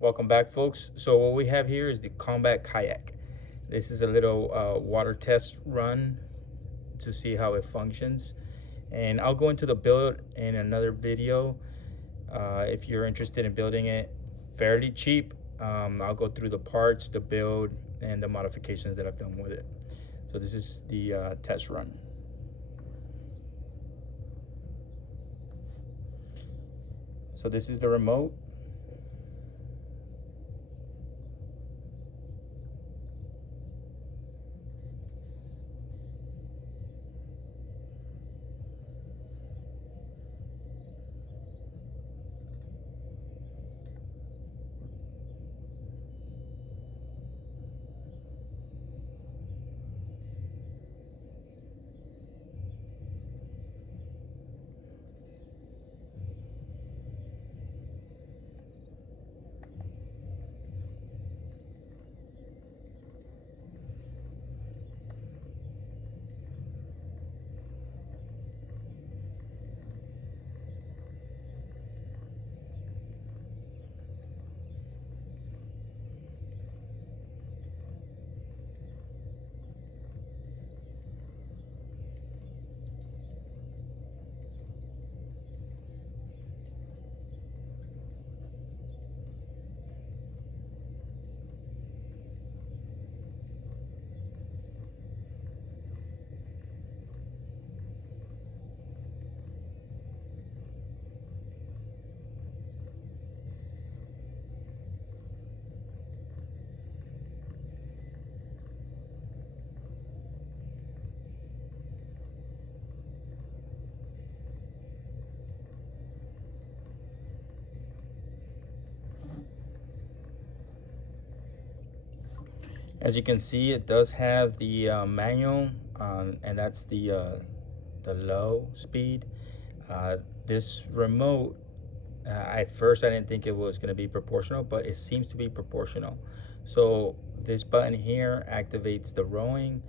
Welcome back, folks. So what we have here is the Combat Kayak. This is a little water test run to see how it functions, and I'll go into the build in another video. If you're interested in building it fairly cheap, I'll go through the parts, the build, and the modifications that I've done with it. So this is the test run. So this is the remote. As you can see, it does have the manual, and that's the low speed. This remote, at first I didn't think it was going to be proportional, but it seems to be proportional. So this button here activates the rowing,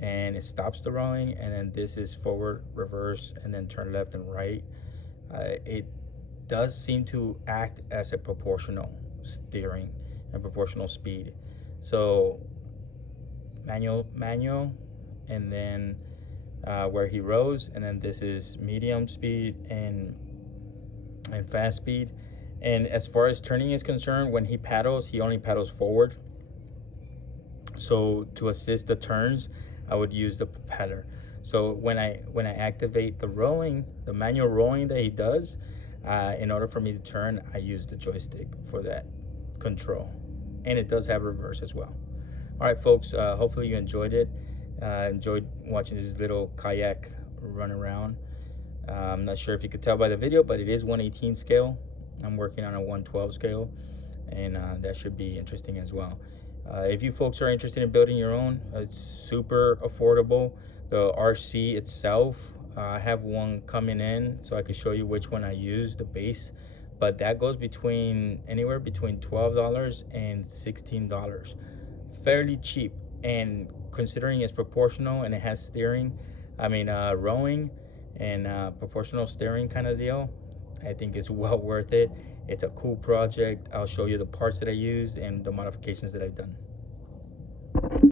and it stops the rowing, and then this is forward, reverse, and then turn left and right. It does seem to act as a proportional steering and proportional speed. So manual, and then where he rows, and then this is medium speed and fast speed. And as far as turning is concerned, when he paddles, he only paddles forward. So to assist the turns, I would use the propeller. So when I activate the rowing, the manual rowing that he does, in order for me to turn, I use the joystick for that control. And it does have reverse as well. All right, folks, hopefully you enjoyed it. Enjoyed watching this little kayak run around. I'm not sure if you could tell by the video, but it is 1/18 scale. I'm working on a 1/12 scale, and that should be interesting as well. If you folks are interested in building your own, it's super affordable. The RC itself, I have one coming in, so I can show you which one I use, the base. But that goes anywhere between $12 and $16. Fairly cheap, and considering it's proportional and it has steering, rowing and proportional steering kind of deal, I think it's well worth it. It's a cool project. I'll show you the parts that I used and the modifications that I've done.